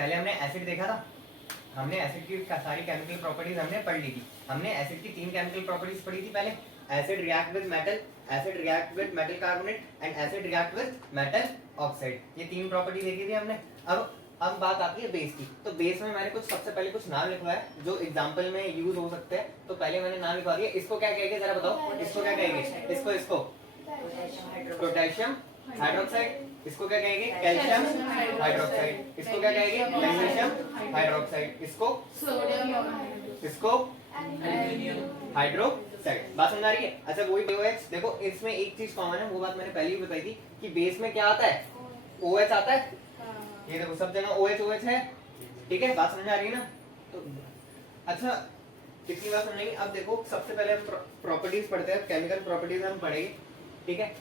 पहले हमने एसिड देखा था, हमने एसिड की सारी केमिकल प्रॉपर्टीज हमने पढ़ ली थी। हमने एसिड की 3 केमिकल प्रॉपर्टीज पढ़ी थी पहले, acid react with metal, acid react with metal carbonate and acid react with metal oxide, ये 3 प्रॉपर्टी देखी थी हमने। अब बात आती है बेस की। तो बेस में मैंने कुछ सबसे पहले कुछ नाम लिखवाया है जो एग्जांपल में यूज हो सकते हैं। तो पहले मैंने नाम लिखवा दिया। इसको क्या कहेंगे जरा बताओ, इसको क्या कहेंगे? इसको पोटेशियम हाइड्रोक्साइड, इसको क्या कहेंगे? कैल्शियम हाइड्रोक्साइड, इसको क्या कहेंगे? मैग्नीशियम हाइड्रोक्साइड, इसको हाइड्रोक्साइड। बात समझ आ रही है? अच्छा वही OH, देखो इसमें एक चीज कॉमन है, वो बात मैंने पहले ही बताई थी कि बेस में क्या आता है? OH आता है। ये देखो सब जगह OH है, ठीक है? बात समझ आ रही है ना? तो अच्छा कितनी बात समझेंगे। अब देखो सबसे पहले हम प्रॉपर्टीज पढ़ते हैं, केमिकल प्रॉपर्टीज हम पढ़ेंगे, ठीक है?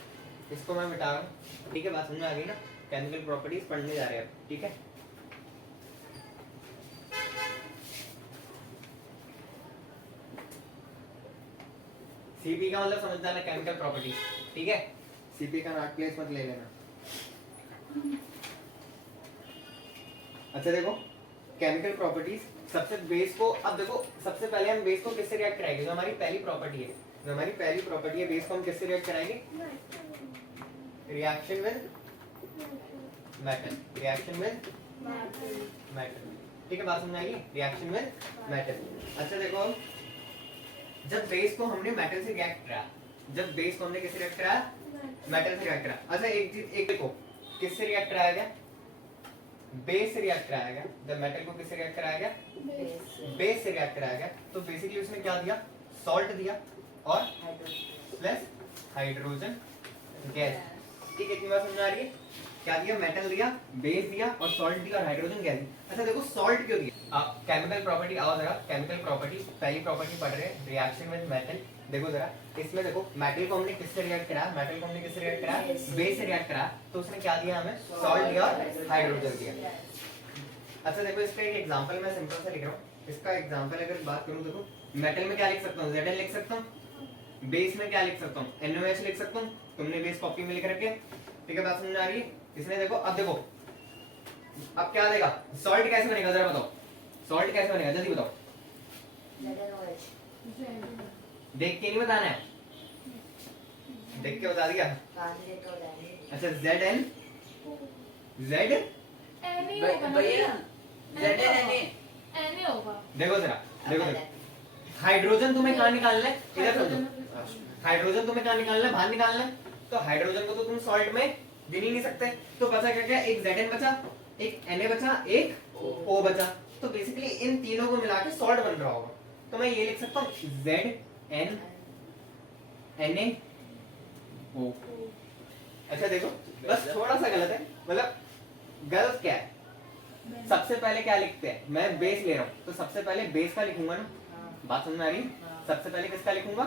इसको मैं मिटा रहा हूँ, ठीक है? बात समझ आ गई ना? केमिकल प्रॉपर्टीज पढ़ने जा रहे हैं, ठीक है? सीपी का मतलब समझ जाना, केमिकल प्रॉपर्टीज, ठीक है? सीपी का नॉट प्लेस मत ले लेना। अच्छा देखो केमिकल प्रॉपर्टीज, सबसे बेस को, अब देखो सबसे पहले हम बेस को किससे रिएक्ट कराएंगे? जो हमारी पहली प्रॉपर्टी है, जो हमारी पहली प्रॉपर्टी है बेस को हम किससे रिएक्ट कराएंगे? Reaction with metal, reaction with metal, ठीक है? बात समझ आई? Reaction with metal. अच्छा देखो जब बेस को हमने मेटल से रिएक्ट कराया, जब बेस को हमने किससे रिएक्ट कराया? मेटल से रिएक्ट कराया। अच्छा एक चीज एक देखो, किससे रिएक्ट कराया गया? बेस से रिएक्ट कराया गया। जब मेटल को किससे रिएक्ट कराया गया? बेस से रिएक्ट कराया गया। तो बेसिकली उसने क्या दिया? सॉल्ट दिया और प्लस हाइड्रोजन गैस, ठीक है? इतनी बात समझ आ रही है? क्या दिया? मेटल दिया, बेस दिया और सॉल्ट दिया और हाइड्रोजन गैस दिया। अच्छा देखो सॉल्ट क्यों दिया? आप केमिकल प्रॉपर्टी आओ जरा, केमिकल प्रॉपर्टी पहली प्रॉपर्टी पढ़ रहे हैं रिएक्शन विद मेटल। देखो जरा इसमें देखो मेटल को हमने किससे रिएक्ट कराया? मेटल को हमने किससे रिएक्ट कराया? बेस से रिएक्ट कराया। तो उसने क्या दिया हमें? सॉल्ट दिया और हाइड्रोजन दिया। अच्छा देखो इसका एक एग्जांपल मैं सिंपल सा लिख रहा हूँ। इसका एग्जांपल अगर बात करूँ, देखो मेटल में क्या लिख सकता हूँ? Zn लिख सकता हूँ। बेस में क्या लिख सकता हूँ? NaOH लिख सकता हूँ। तुमने बेस कॉपी में लिख रखे, ठीक है? बात समझ आ रही है? इसने देखो अब देखो अब क्या देगा? सॉल्ट कैसे बनेगा जरा बताओ, सॉल्ट कैसे बनेगा जल्दी बताओ। देख के नहीं बताना है, देख के बता दिया। अच्छा Zn Z देखो जरा, देखो हाइड्रोजन तुम्हें कहाँ निकालना है? इधर समझो, हाइड्रोजन तुम्हें कहाँ निकालना है? बाहर निकालना है। तो हाइड्रोजन को तो तुम सॉल्ट में गिन ही नहीं सकते। तो बचा क्या क्या? एक Zn बचा, एक Na बचा, एक O बचा। तो बेसिकली इन तीनों को मिला के सॉल्ट बन रहा होगा। तो मैं ये लिख सकता हूँ Zn NaO। अच्छा देखो बस थोड़ा सा गलत है, मतलब गलत क्या है? सबसे पहले क्या लिखते हैं? मैं बेस ले रहा हूँ तो सबसे पहले बेस का लिखूंगा ना। बात समझ में आ रही? सबसे पहले किसका लिखूंगा?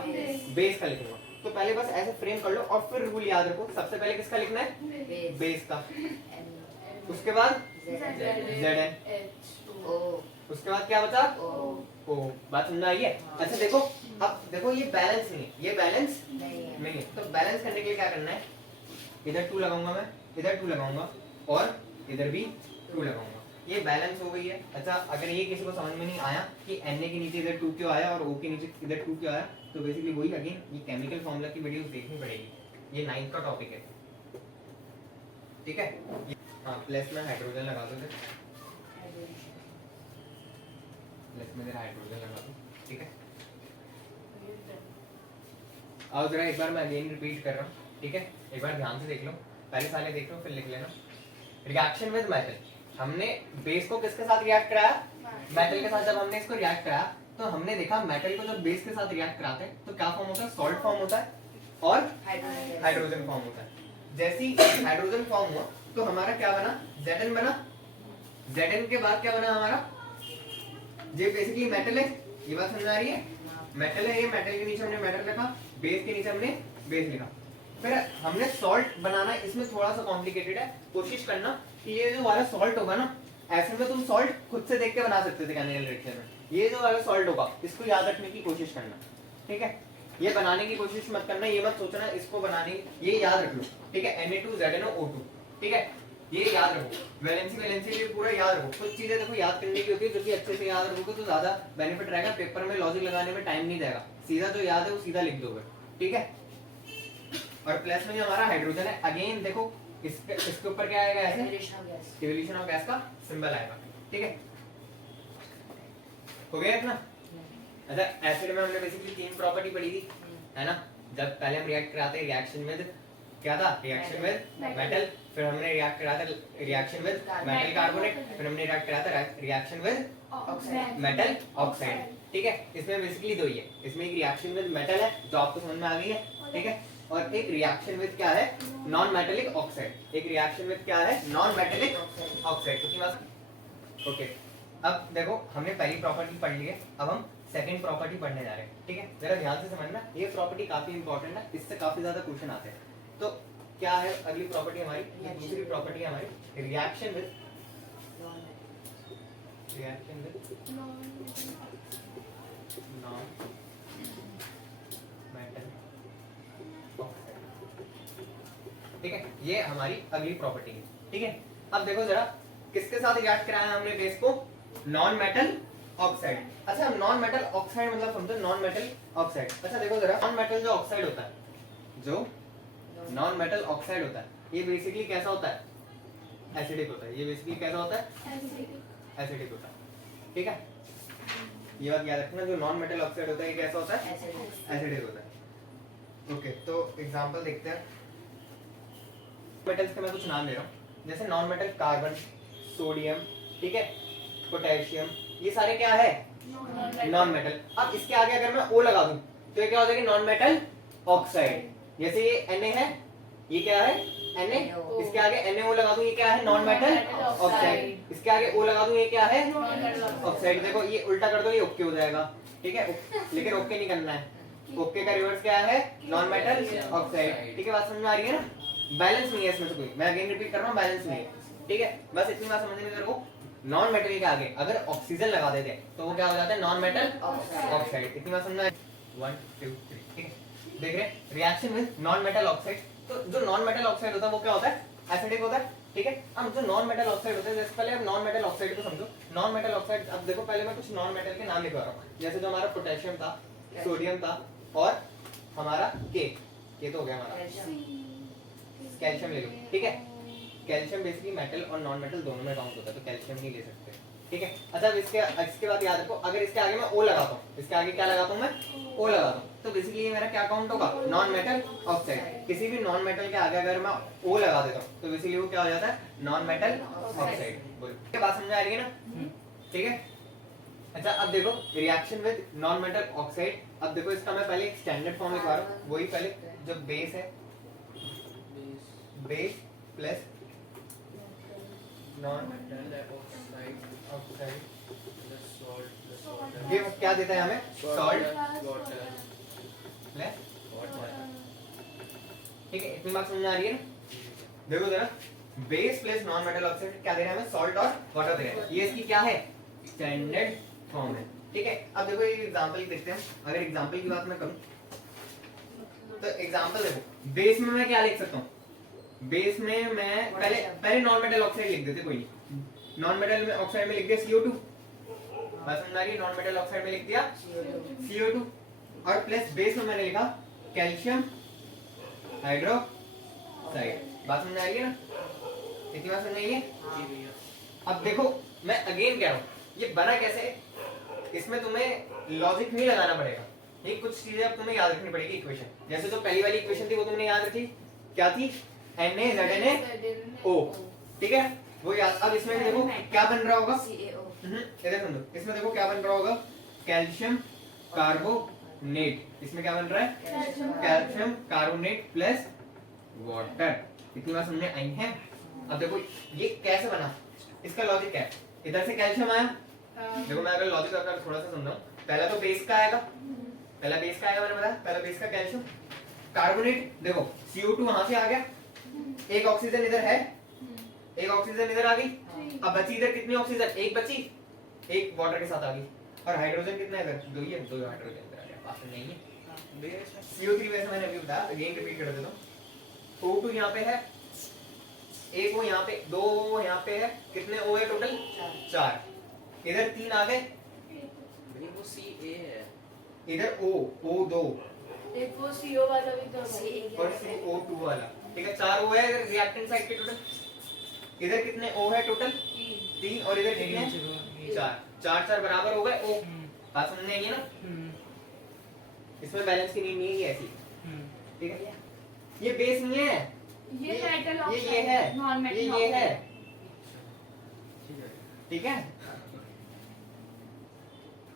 बेस का लिखूंगा। तो पहले बस ऐसे फ्रेम कर लो और फिर रूल याद रखो, सबसे पहले किसका लिखना है? बेस का। उसके बाद Zn, उसके बाद क्या बचा? O। बात समझ आई है? अच्छा देखो अब देखो ये बैलेंस नहीं है, ये बैलेंस नहीं है। तो बैलेंस करने के लिए क्या करना है? इधर 2 लगाऊंगा मैं, इधर 2 लगाऊंगा और इधर भी 2 लगाऊंगा। ये बैलेंस हो गई है। अच्छा अगर ये किसी को समझ में नहीं आया कि Na के नीचे इधर 2 क्यों आया और O के नीचे इधर 2 क्यों आया, तो बेसिकली वही अगेन ये केमिकल फॉर्मूला की वीडियोस देखनी पड़ेगी। ये 9th का टॉपिक है, ठीक है? हाँ प्लस में हाइड्रोजन लगा दो, प्लस में हाइड्रोजन लगा दो, ठीक है? और जरा एक बार मैं अगेन रिपीट कर रहा हूँ, ठीक है? एक बार ध्यान से देख लो, पहले साले देख लो फिर लिख लेना। रिएक्शन विद मेटल, हमने बेस को किसके साथ रिएक्ट कराया? मेटल के साथ। जब हमने इसको रिएक्ट कराया तो हमने देखा मेटल को जब बेस के साथ रिएक्ट कराते हैं तो क्या फॉर्म होता है? सॉल्ट फॉर्म होता है और हाइड्रोजन फॉर्म होता है। जैसे ही हाइड्रोजन फॉर्म हुआ तो हमारा क्या बना? Zn बना। Zn के बाद क्या बना हमारा? ये बेसिकली मेटल है, ये बात समझ आ रही है? मेटल है ये, मेटल के नीचे हमने मेटल रखा, बेस के नीचे हमने बेस लिखा। फिर हमने सॉल्ट बनाना, इसमें थोड़ा सा कॉम्प्लिकेटेड है। कोशिश करना कि ये जो वाला सॉल्ट होगा ना, ऐसे में तुम सॉल्ट खुद से देख के बना सकते थे केमिकल रिएक्शन में। ये जो वाला सॉल्ट होगा इसको याद रखने की कोशिश करना, ठीक है? ये बनाने की कोशिश मत करना, ये मत सोचना इसको बनाने, ये याद रख लो, ठीक है? Na2ZnO2, ठीक है? ये याद रखो, वैलेंसी वैलेंसी ये पूरा याद रखो। कुछ चीजें देखो याद करने की होती है, जो कि अच्छे से याद रखोगे तो ज्यादा बेनिफिट रहेगा, पेपर में लॉजिक लगाने में टाइम नहीं जाएगा, सीधा जो याद है वो सीधा लिख दोगे, ठीक है। और प्लस में जो हमारा हाइड्रोजन है, अगेन देखो इसके ऊपर क्या आएगा, ऐसे इवोल्यूशन ऑफ गैस का सिंबल आएगा, ठीक है। हो गया इतना। अच्छा, एसिड में हमने बेसिकली 3 प्रॉपर्टी पढ़ी थी, है ना। जब पहले हम रिएक्ट कराते हैं रिएक्शन विद क्या था, रिएक्शन विद मेटल, फिर हमने रिएक्ट करा था रिएक्शन विद मेटल कार्बोनेट, फिर हमने रिएक्ट करा था रिएक्शन विद मेटल ऑक्साइड, ठीक है। इसमें बेसिकली दो ही है, इसमें एक रिएक्शन विद मेटल है जो आपको समझ में आ गई है, ठीक है, और एक रिएक्शन विद क्या है, नॉन मेटेलिक ऑक्साइड। एक रिएक्शन विद क्या है, नॉन मेटेलिक ऑक्साइड। कितनी बात, ओके। अब देखो हमने पहली प्रॉपर्टी पढ़ ली है, अब हम सेकंड प्रॉपर्टी पढ़ने जा रहे हैं, ठीक है। जरा ध्यान से समझना, ये प्रॉपर्टी काफी इंपॉर्टेंट है, इससे काफी ज्यादा क्वेश्चन आते हैं। तो क्या है अगली प्रॉपर्टी हमारी, दूसरी प्रॉपर्टी है हमारी reaction with non metal oxide, ठीक है। ये हमारी अगली प्रॉपर्टी है, ठीक है। अब देखो जरा किसके साथ रिएक्ट कराया हमने बेस को, नॉन मेटल ऑक्साइड। अच्छा, नॉन मेटल ऑक्साइड मतलब समझो नॉन मेटल ऑक्साइड। अच्छा देखो जरा, नॉन मेटल जो ऑक्साइड होता है, जो नॉन मेटल ऑक्साइड होता है, ये बेसिकली कैसा होता है, एसिडिक होता है। ये बेसिकली कैसा होता है, एसिडिक होता है, ठीक है। ये बात याद रखना, जो नॉन मेटल ऑक्साइड होता है ये कैसा होता है, एसिडिक होता है, ओके। तो एग्जांपल देखते हैं मेटल्स के, मैं कुछ नाम दे रहा हूँ, जैसे नॉन मेटल कार्बन, सोडियम, ठीक है, पोटेशियम, ये सारे क्या है, नॉन मेटल। अब इसके आगे अगर मैं ओ लगा दूं तो ये क्या हो जाएगी, नॉन मेटल ऑक्साइड। जैसे ये Na है, ये क्या है, Na, इसके आगे NaO लगा दूं, ये क्या है, नॉन मेटल ऑक्साइड। इसके आगे O लगा दूं, ये क्या है, ऑक्साइड। देखो ये उल्टा कर दो, ये ओके हो जाएगा, ठीक है, लेकिन ओके नहीं करना है, ओके का रिवर्स क्या है, नॉन मेटल ऑक्साइड, ठीक है। बात समझ में आ रही है ना, बैलेंस नहीं है इसमें से कोई, मैं अगेन रिपीट कर रहा हूँ, बैलेंस नहीं है, ठीक है। बस इतनी बात समझने में को, नॉन मेटल के आगे अगर ऑक्सीजन लगा देते हैं तो वो क्या हो जाता है, नॉन मेटल ऑक्साइड। इतनी बात समझना है, 1 2 3, ठीक है। देख रहे हैं reaction with non metal oxide, तो जो नॉन मेटल ऑक्साइड होता है वो क्या होता है, एसिडिक होता है, ठीक है। अब जो नॉन मेटल ऑक्साइड होता है, जैसे पहले अब नॉन मेटल ऑक्साइड को समझो। नॉन मेटल ऑक्साइड, अब देखो पहले मैं कुछ नॉन मेटल के नाम लिखवा रहा हूँ, जैसे जो हमारा पोटेशियम था, सोडियम था, और हमारा के तो हो गया हमारा कैल्शियम ले लो, ठीक है। कैल्शियम बेसिकली मेटल और नॉन मेटल दोनों में काउंट होता है, तो कैल्शियम ही ले सकते हैं, ठीक है। अच्छा इसके बाद याद रखो, अगर इसके आगे मैं ओ लगाता हूँ, इसके आगे क्या लगाता हूँ मैं, ओ लगाता हूँ, तो बेसिकली ये मेरा क्या काउंट होगा, नॉन मेटल ऑक्साइड। किसी भी नॉन मेटल के आगे अगर मैं ओ लगा देता हूँ तो बेसिकली वो क्या हो जाता है, नॉन मेटल ऑक्साइड। बोलो बात समझ आ रही है ना, ठीक है। अच्छा अब देखो reaction with non metal oxide, अब देखो इसका मैं पहले एक स्टैंडर्ड फॉर्म लिखवा रहा हूँ, वही पहले जो बेस है, base plus non metal oxide, ये क्या देता है हमें, सॉल्ट प्लस वाटर, ठीक है। इतनी बात समझ आ रही है ना। देखो जरा, base plus non metal oxide क्या दे रहा है हमें, सॉल्ट और वाटर दे रहा है, ये इसकी क्या है, स्टैंडर्ड फॉर्म है, ठीक है। अब देखो ये एग्जांपल देखते हैं, अगर एग्जांपल की बात मैं करूं तो एग्जांपल देखो, बेस में मैं क्या लिख सकता हूं, बेस में मैं पहले नॉन मेटल ऑक्साइड लिख देते, कोई नहीं, नॉन मेटल में ऑक्साइड में लिख दिया CO2, बात समझ आ रही है, नॉन मेटल ऑक्साइड में लिख दिया CO2, और प्लस बेस में मैंने लिखा कैल्शियम हाइड्रोक्साइड, बात समझ आ रही है ना, इतनी बात समझ आई है। अब देखो मैं अगेन कह रहा हूं, ये बना कैसे, इसमें तुम्हें लॉजिक नहीं लगाना पड़ेगा, ये कुछ चीजें अब तुम्हें याद रखनी पड़ेगी। इक्वेशन जैसे जो पहली वाली इक्वेशन थी वो तुमने याद रखी, क्या थी, NaZNaO, ठीक है, वो याद। अब इसमें भी देखो क्या बन रहा होगा, इधर सुनो, इसमें देखो क्या बन रहा होगा, कैल्शियम कार्बोनेट, इसमें क्या बन रहा है, कैल्शियम कार्बोनेट प्लस वाटर। इतनी बात समझ आई है। अब देखो ये कैसे बना, इसका लॉजिक क्या है, इधर से कैल्शियम आया, देखो मैं अगर लॉजिक अगर थोड़ा सा समझाऊं, पहला तो बेस का आएगा, पहला बेस का आएगा, मैंने बताया पहला बेस का कैल्शियम, कार्बोनेट, देखो CO2 वहां से आ गया, एक ऑक्सीजन इधर है, एक ऑक्सीजन इधर आ गई, अब बची इधर कितनी ऑक्सीजन, एक बची, एक वाटर के साथ आ गई, और हाइड्रोजन कितना है इधर, दो ही है, दो हाइड्रोजन इधर आ गया, बात नहीं है। CO3 वैसे मैंने अभी बताया, अगेन रिपीट कर देता हूं, O2 यहाँ पे है, एक O यहाँ पे, 2 O यहाँ पे है, कितने O है टोटल? 4। इधर 3 आ गए, वो CA है, इधर O 2 एक वो CO वाला भी तो और CO2 वाला, ठीक है 4 O है इधर रिएक्टेंट साइड के टोटल। इधर कितने O है टोटल? 3 और इधर कितने? 4। 4 4 बराबर हो गए O। बात समझ में आई है ना? इसमें बैलेंस की नीड नहीं है ऐसी, ठीक है। ये बेस नहीं है, ये मेटल ये ऑक्साइड है, नॉन मेटल ये है, ठीक है।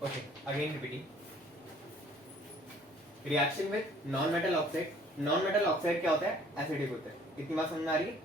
Okay again repeating, reaction with non metal oxide. Non metal oxide क्या होता है? एसिडिक होता है। इतनी बात समझ में आ रही है?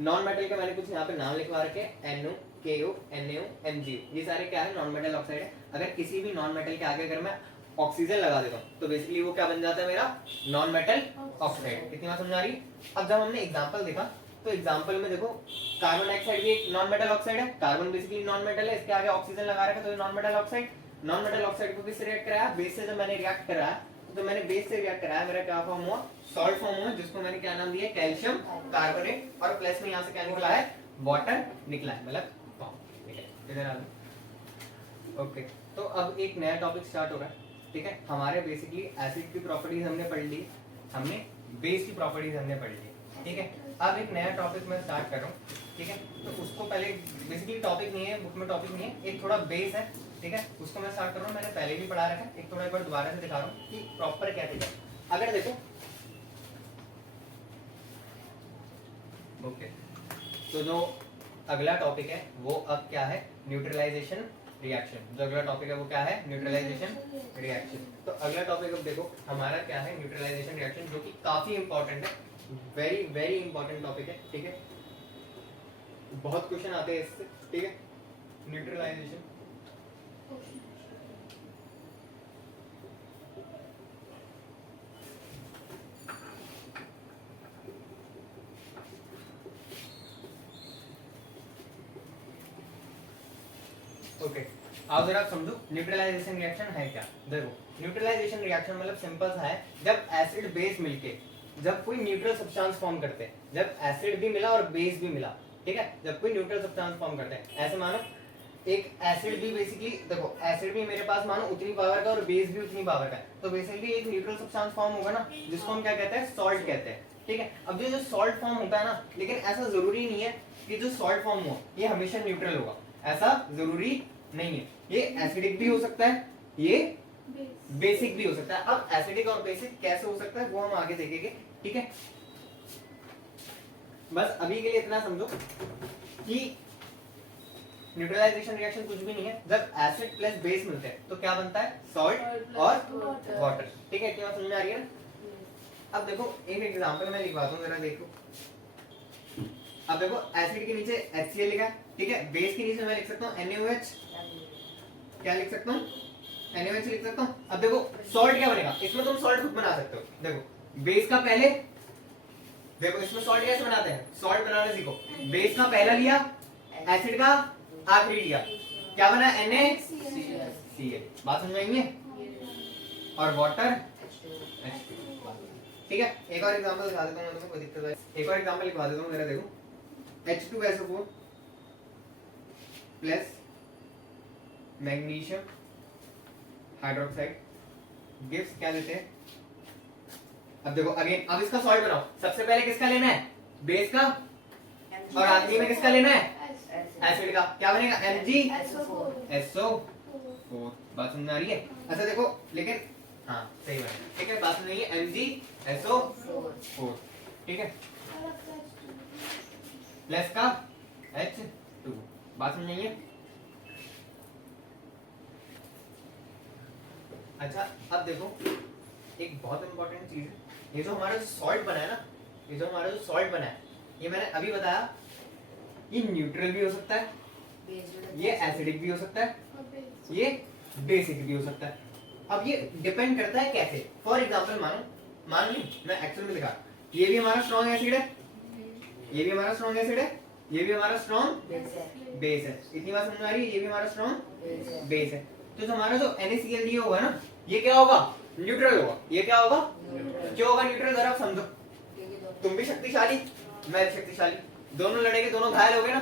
नॉन मेटल का मैंने कुछ यहाँ पे नाम लिखवा रखे हैं, NO, KO, NaO, MgO, ये सारे क्या है? नॉन मेटल ऑक्साइड है। अगर किसी भी नॉन मेटल के आगे अगर मैं ऑक्सीजन लगा देता हूँ तो बेसिकली वो क्या बन जाता है? मेरा नॉन मेटल ऑक्साइड। इतनी बात समझ आ रही? अब जब हमने एग्जांपल देखा तो एग्जांपल में देखो कार्बन डाइऑक्साइड भी एक नॉन मेटल ऑक्साइड है, कार्बन बेसिकली नॉन मेटल है, इसके आगे ऑक्सीजन लगा रखा है तो ये non metal oxide. Non metal oxide को किससे रिएक्ट कराया? बेस से। जब मैंने रिएक्ट कराया तो मैंने बेस से रिएक्ट कराया, मेरा क्या फॉर्म हुआ? सॉल्ट फॉर्म हुआ, जिसको मैंने क्या नाम दिया? कैल्शियम कार्बोनेट, और प्लस में यहाँ से क्या निकला है? वाटर निकला है, मतलब फॉर्म। ठीक है, इधर आ लो। ओके, तो अब एक नया टॉपिक स्टार्ट हो रहा है, ठीक है। हमारे बेसिकली एसिड की प्रॉपर्टीज हमने पढ़ ली, हमने बेस की प्रॉपर्टीज हमने पढ़ ली, ठीक है। अब एक नया टॉपिक मैं स्टार्ट कर रहा हूँ, ठीक है। तो उसको पहले बेसिकली टॉपिक नहीं है, बुक में टॉपिक नहीं है, एक थोड़ा बेस है, ठीक है। उसको मैं स्टार्ट कर रहा हूँ, मैंने पहले भी पढ़ा रखा है, एक थोड़ा एक बार दोबारा से दिखा रहा हूँ कि प्रॉपर क्या चीज है। अगर देखो ओके, तो जो अगला टॉपिक है वो अब क्या है? Neutralisation reaction. जो अगला टॉपिक है वो क्या है? Neutralisation reaction. तो अगला टॉपिक अब देखो हमारा क्या है? न्यूट्रलाइजेशन रिएक्शन, जो कि काफी इंपॉर्टेंट है, वेरी वेरी इंपॉर्टेंट टॉपिक है, ठीक है। बहुत क्वेश्चन आते हैं इससे, ठीक है। न्यूट्रलाइजेशन, ओके आओ जरा समझो न्यूट्रलाइजेशन रिएक्शन है क्या। देखो न्यूट्रलाइजेशन रिएक्शन मतलब सिंपल सा है, जब एसिड बेस मिलके जब कोई न्यूट्रल सब्सटेंस फॉर्म करते हैं, जब एसिड भी मिला और बेस भी मिला, ठीक है, जब कोई न्यूट्रल सब्सटेंस फॉर्म करते हैं, ऐसे मानो एक एसिड भी बेसिकली देखो एसिड भी मेरे पास मानो उतनी पावर का और बेस भी उतनी पावर का है, तो बेसिकली एक न्यूट्रल सब्सटेंस फॉर्म होगा ना, जिसको हम क्या कहते हैं? सॉल्ट कहते हैं, ठीक है। अब जो सॉल्ट फॉर्म होता है ना, लेकिन ऐसा जरूरी नहीं है कि जो सॉल्ट फॉर्म हो ये हमेशा न्यूट्रल होगा, ऐसा जरूरी नहीं है। ये एसिडिक भी हो सकता है, ये बेसिक भी हो सकता है। अब एसिडिक और बेसिक कैसे हो सकता है वो हम आगे देखेंगे, ठीक है। बस अभी के लिए इतना समझो कि न्यूट्रलाइजेशन रिएक्शन कुछ भी नहीं है, जब एसिड प्लस बेस मिलते हैं तो क्या बनता है? सॉल्ट और वाटर, ठीक है। क्या समझ में आ रही है ना? अब देखो एक एग्जांपल मैं लिखवाता हूँ, जरा देखो। अब देखो एसिड के नीचे HCl लिखा है, ठीक है। बेस के नीचे मैं लिख सकता हूँ NaOH, क्या लिख सकता हूँ? NaOH लिख सकता हूँ। अब देखो सॉल्ट क्या बनेगा? इसमें तुम सॉल्ट खुद बना सकते हो। देखो बेस का पहले, देखो इसमें सॉल्ट कैसे बनाते हैं? सॉल्ट बनाना सीखो। बेस का पहला लिया, एसिड का आखिरी लिया, क्या बना? NaCl। बात समझ में आई है? और वाटर H2। ठीक है, एक और एग्जांपल दिखा देता हूं मैं, कोई दिक्कत है? एक और एग्जांपल लिखवा देता हूं, मेरा देखो H2SO4 plus magnesium hydroxide gives क्या देते हैं? अब देखो अगेन, अब इसका सॉल्ट बनाओ। सबसे पहले किसका लेना है? बेस का, और आखिरी में किसका लेना है? एसिड का। क्या बनेगा? MgSO4। बात समझ आ रही है? अच्छा देखो, लेकिन हाँ सही बनेगा, ठीक है। बात समझ नहीं है? MgSO4, ठीक है, प्लस का H2। बात समझ नहीं है? अच्छा अब देखो एक बहुत इंपॉर्टेंट चीज है, ये जो हमारा सॉल्ट बना है ना, ये जो हमारा सॉल्ट बना है, ये मैंने अभी बताया, ये न्यूट्रल भी हो सकता है, ये एसिडिक भी हो सकता है, ये बेसिक भी हो सकता है। अब ये डिपेंड करता है कैसे। फॉर एग्जांपल मान ली मैं एक्चुअल में दिखा, ये भी हमारा स्ट्रॉन्ग एसिड है, ये भी हमारा स्ट्रॉन्ग एसिड है, ये भी हमारा स्ट्रॉन्ग बेस है। इतनी बात समझ में आ रही है? ये भी हमारा स्ट्रॉन्ग बेस है। तो हमारा जो NaCl दिया होगा ना, ये क्या होगा? न्यूट्रल होगा। ये क्या होगा? क्यों होगा न्यूट्रल? जरा आप समझो। तुम भी शक्तिशाली, मैं भी शक्तिशाली, दोनों लड़ेंगे, दोनों घायल हो गए ना,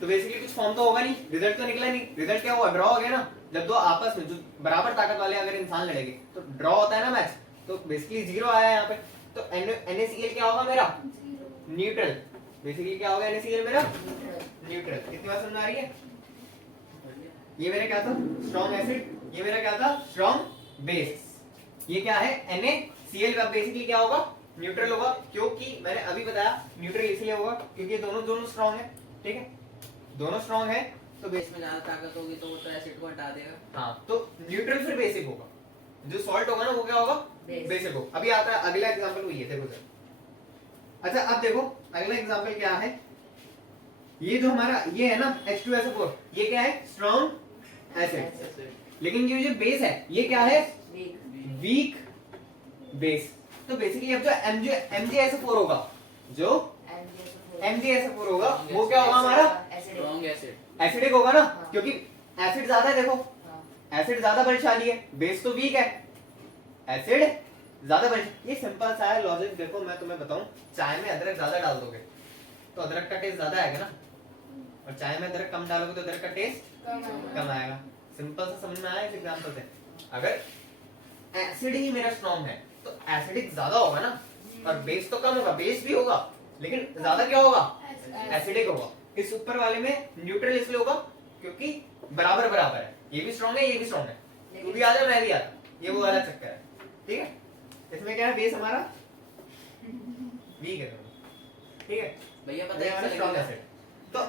तो बेसिकली कुछ फॉर्म तो होगा नहीं, रिजल्ट तो निकला नहीं। रिजल्ट क्या हुआ? ड्रॉ हो गया ना। जब दो आपस में जो बराबर ताकत वाले अगर इंसान लड़ेंगे तो ड्रॉ होता है ना मैच, तो बेसिकली 0 आया यहाँ पे। तो NaCl क्या होगा मेरा? न्यूट्रल। बेसिकली क्या होगा NaCl मेरा? न्यूट्रल। कितनी बात समझ आ रही है? ये मेरा क्या था? Strong acid. ये मेरा क्या था? Strong base. ये क्या है? NaCl का बेसिकली क्या होगा? न्यूट्रल होगा। क्योंकि मैंने अभी बताया न्यूट्रल इसलिए होगा क्योंकि ये दोनों स्ट्रॉन्ग है। ठीक है, दोनों स्ट्रॉन्ग है तो बेस इसमें ज्यादा ताकत होगी तो वो तो एसिड को हटा देगा। हाँ, तो न्यूट्रल फिर बेसिक होगा। जो सॉल्ट होगा ना वो क्या होगा? बेसिक होगा। अभी आता है अगला एग्जांपल, वही है, देखो सर। अच्छा अब देखो अगला एग्जांपल क्या है। ये जो हमारा ये है ना H2SO4, ये क्या है? Strong acid. लेकिन ये जो बेस है ये क्या है? Weak base. तो बेसिकली अब जो MgSO4 होगा, जो MgSO4 होगा वो क्या होगा हमारा? Strong acid. एसिडिक होगा ना, हाँ। क्योंकि एसिड ज्यादा है। देखो एसिड ज्यादा बलशाली है, बेस तो वीक है, एसिड ज्यादा बलशाली। ये सिंपल सा है लॉजिक। देखो मैं तुम्हें बताऊं, चाय में अदरक ज्यादा डाल दोगे तो अदरक का टेस्ट ज्यादा आएगा ना, और चाय में अदरक कम डालोगे तो अदरक का टेस्ट कम आएगा। सिंपल सा समझ में आया इस एग्जांपल से। अगर एसिड ही मेरा स्ट्रॉन्ग है तो एसिडिक ज्यादा होगा ना, और बेस तो कम होगा, बेस भी होगा लेकिन ज्यादा क्या होगा? एसिडिक होगा। इस ऊपर वाले में न्यूट्रल इसलिए होगा क्योंकि बराबर बराबर है, ये भी स्ट्रॉन्ग है ये भी स्ट्रॉन्ग है। तू भी आ जा मैं भी आ जा, ये वो वाला चक्कर है। ठीक है, इसमें क्या है? बेस हमारा वीक है। ठीक है भैया पता ये हमारा है स्ट्रॉन्ग एसिड। तो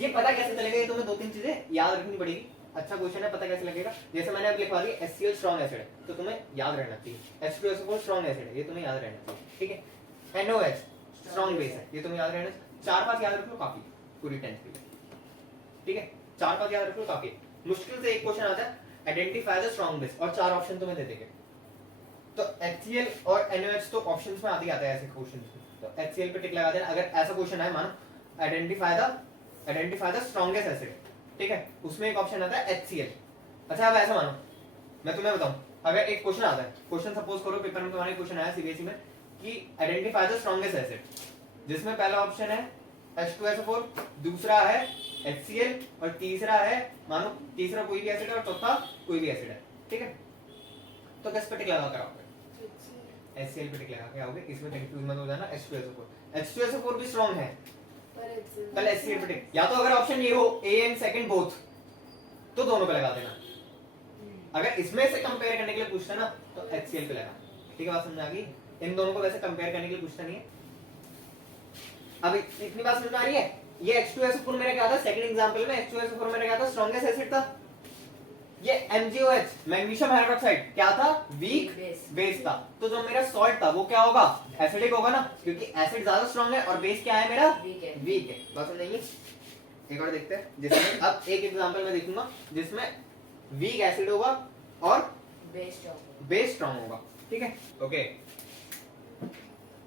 ये पता कैसे चलेगा? ये तुम्हें 2-3 चीजें याद रखनी पड़ेगी। अच्छा क्वेश्चन है, पता कैसे लगेगा? जैसे मैंने अब लिखवा दिया HCl स्ट्रॉन्ग एसिड है, तो तुम्हें याद रहना चाहिए H2SO4 स्ट्रॉन्ग एसिड है, ये तुम्हें याद रहना चाहिए। ठीक है, NOH स्ट्रॉन्ग बेस है, ये तुम्हें याद रहना चाहिए। 4-5 याद रख लो काफी पूरी 10th के लिए। ठीक है, 4-5 याद रख लो काफी। मुश्किल से एक क्वेश्चन आता है आइडेंटिफाई द स्ट्रॉन्ग बेस, और 4 ऑप्शन तुम्हें दे देंगे। तो HCl और NOH तो ऑप्शंस में आते ही आता है ऐसे क्वेश्चंस में, तो HCl पे टिक लगा देना। अगर ऐसा क्वेश्चन है मानो आइडेंटिफाई द स्ट्रॉन्गेस्ट एसिड, ठीक है, उसमें एक ऑप्शन आता है HCl। अच्छा अब ऐसा मानो, मैं तुम्हें बताऊं, अगर एक क्वेश्चन आता है, क्वेश्चन सपोज करो पेपर में तुम्हारे क्वेश्चन आया सीबीएसई में कि आइडेंटिफाई द स्ट्रॉन्गेस्ट एसिड, जिसमें पहला ऑप्शन है H2SO4, दूसरा है HCl, और तीसरा है मानो तीसरा कोई भी एसिड है और चौथा कोई भी एसिड है। ठीक है, तो किस पे टिक लगा कर आओगे? HCl पे टिक लगा के आओगे। इसमें कंफ्यूज मत हो जाना। H2SO4 भी स्ट्रॉन्ग है, कल HCl पे टिक। या तो अगर ऑप्शन ये हो A एंड सेकंड बोथ, तो दोनों पे लगा देना। अगर इसमें से कंपेयर करने के लिए पूछता ना तो HCl पे लगा। ठीक है, बात समझ आ गई? इन दोनों को वैसे कंपेयर करने के लिए पूछता नहीं है। अब इतनी बात समझ में आ रही है? ये H2SO4 मेरा क्या था? सेकंड एग्जांपल में H2SO4 मेरा क्या था? स्ट्रॉन्गेस्ट एसिड था। ये MgOH मैग्नीशियम हाइड्रोक्साइड क्या था? वीक बेस था। तो जो मेरा सॉल्ट था वो क्या होगा? एसिडिक होगा ना, क्योंकि एसिड ज्यादा स्ट्रॉन्ग है और बेस क्या है मेरा? वीक है। बात समझेंगे? एक और देखते हैं, जिसमें अब एक एग्जांपल में देखूंगा जिसमें वीक एसिड होगा और बेस स्ट्रॉन्ग होगा। ठीक है, ओके।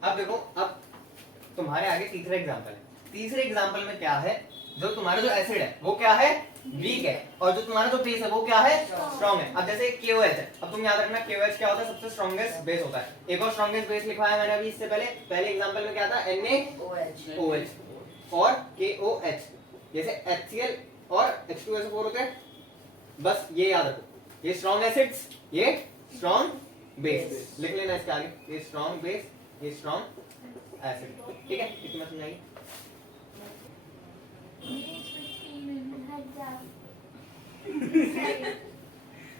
अब देखो, अब तुम्हारे आगे तीसरा एग्जांपल है। तीसरे एग्जांपल में क्या है? जो तुम्हारा जो एसिड है वो क्या है? वीक है, और जो तुम्हारा जो बेस है वो क्या है? स्ट्रॉन्ग है। अब जैसे KOH है, अब तुम याद रखना KOH क्या होता है? सबसे स्ट्रॉन्गेस्ट बेस होता है। एक और स्ट्रॉन्गेस्ट बेस लिखवाया मैंने अभी इससे पहले एग्जांपल में क्या था? NaOH और KOH। जैसे HCl और H2SO4 होते हैं, बस ये याद रखो, ये स्ट्रॉन्ग एसिड्स, ये स्ट्रॉन्ग बेस। लिख लेना इसके आगे, ये स्ट्रॉन्ग बेस, ये स्ट्रॉन्ग एसिड। ठीक है, कितना समझाइए?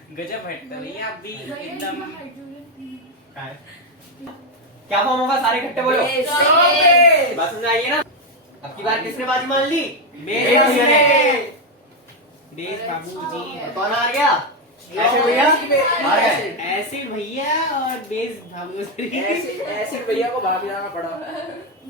गजब हटता भैया आप भी एकदम। क्या फॉर्म होगा? सारे इकट्ठे बोलो। बेस। बात समझ आई है ना? अब की बार किसने बाजी मान ली? बेस भैया ने। बेस बाबूजी। और कौन हार गया? एसिड भैया हार गए। एसिड भैया और बेस बाबूजी। ऐसे भैया को भाग जाना पड़ा।